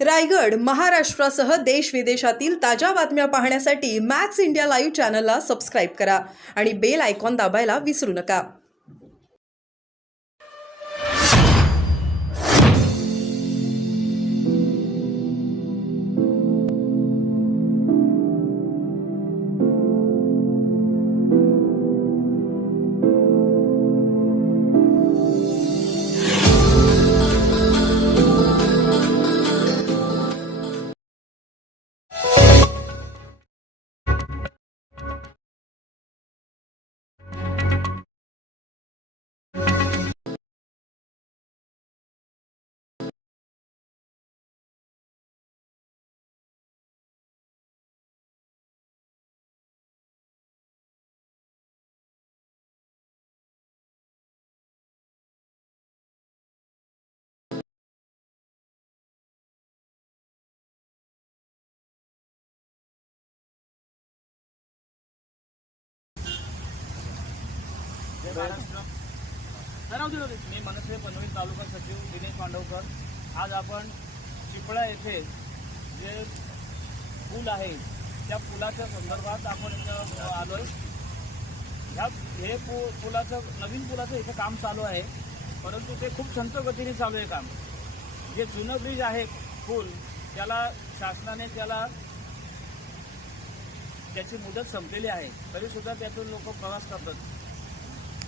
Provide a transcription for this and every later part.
रायगड, महाराष्ट्रासह देश विदेशातील ताज्या बातम्या पाहण्यासाठी मॅक्स इंडिया लाईव्ह चॅनलला सबस्क्राईब करा आणि बेल आयकॉन दाबायला विसरू नका. मी मनसे पनवेल तालुका सचिव दिनेश मांडवकर. आज आपण चिपळा येथे जे पूल आहे त्या पुलाच्या संदर्भात आपण इथं आलो आहे. हे पुलाचं नवीन पुलाचं इथे काम चालू आहे, परंतु ते खूप संत गतीने चालू आहे काम. जे जुनं ब्रिज आहे पूल, त्याला शासनाने त्याची मुदत संपलेली आहे, तरीसुद्धा त्यातून लोक प्रवास करतात,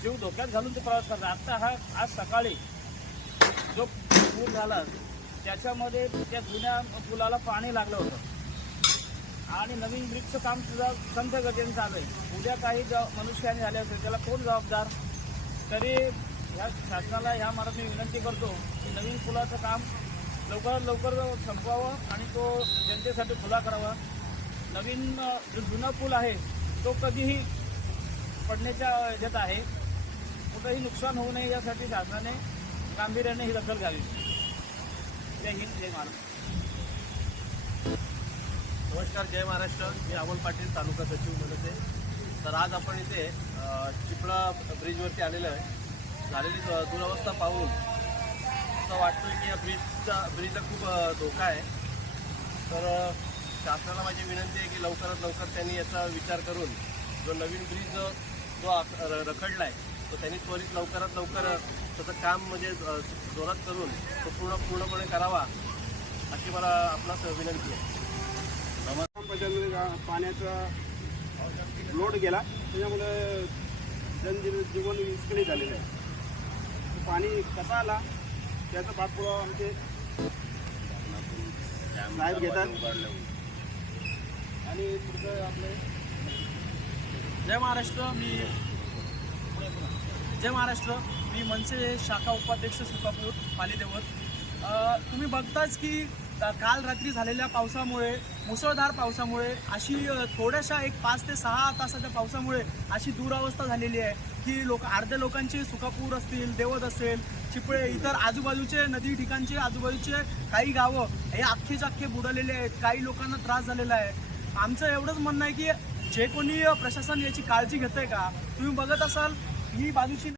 जीव धोक्यात घालून ते प्रवास करतात. आज सकाळी जो पूल झाला त्याच्यामध्ये त्या जुन्या पुलाला पाणी लागलं होतं आणि नवीन ब्रिजचं काम सुद्धा संथ गतीने चालू आहे. उद्या काही मनुष्याने झाले असेल त्याला कोण जबाबदार? तरी ह्या शासनाला ह्या मार्गात मी विनंती करतो की नवीन पुलाचं काम लवकरात लवकर संपवावं आणि तो जनतेसाठी खुला करावा. नवीन जो जुना पूल आहे तो कधीही पडण्याच्या ह्याच्यात आहे, कुठंही नुकसान होऊ नये यासाठी शासनाने गांभीर्याने ही दखल घ्यावी. जय हिंद, जय महाराष्ट्र. नमस्कार, जय महाराष्ट्र. मी अमोल पाटील, तालुका सचिव मनसे. तर आज आपण इथे चिपळा ब्रिजवरती आलेलो आहे. झालेली दुरवस्था पाहून असं वाटतं की या ब्रिजला खूप धोका आहे. तर शासनाला माझी विनंती आहे की लवकरात लवकर त्यांनी याचा विचार करून जो नवीन ब्रिज जो रखडला आहे तो त्यांनी त्वरित लवकरात लवकर त्याचं काम म्हणजे जोरात करून तो पूर्णपणे करावा अशी मला आपणास विनंती आहे. पाण्याचा लोड गेला, त्याच्यामुळे जनजीवन विस्कळीत झालेलं आहे. पाणी कसा आला त्याचा पाठपुरावा आमचे साहेब घेतात आणि पुढचं आपले. जय महाराष्ट्र. मी मनसे शाखा उपाध्यक्ष सुकापूर पालीदेवत. तुम्ही बघताच की काल रात्री झालेल्या पावसामुळे, मुसळधार पावसामुळे अशी थोड्याशा 5 ते 6 तासाच्या पावसामुळे अशी दुरावस्था झालेली आहे की अर्ध्या लोकांचे सुकापूर असतील, देवत असेल, चिपळे, इतर आजूबाजूचे नदी ठिकाणचे आजूबाजूचे काही गावं हे अख्खेच्या अख्खे बुडालेले आहेत. काही लोकांना त्रास झालेला आहे. आमचं एवढंच म्हणणं आहे की जे कोणी प्रशासन याची काळजी घेतंय का? तुम्ही बघत असाल ही बाजूची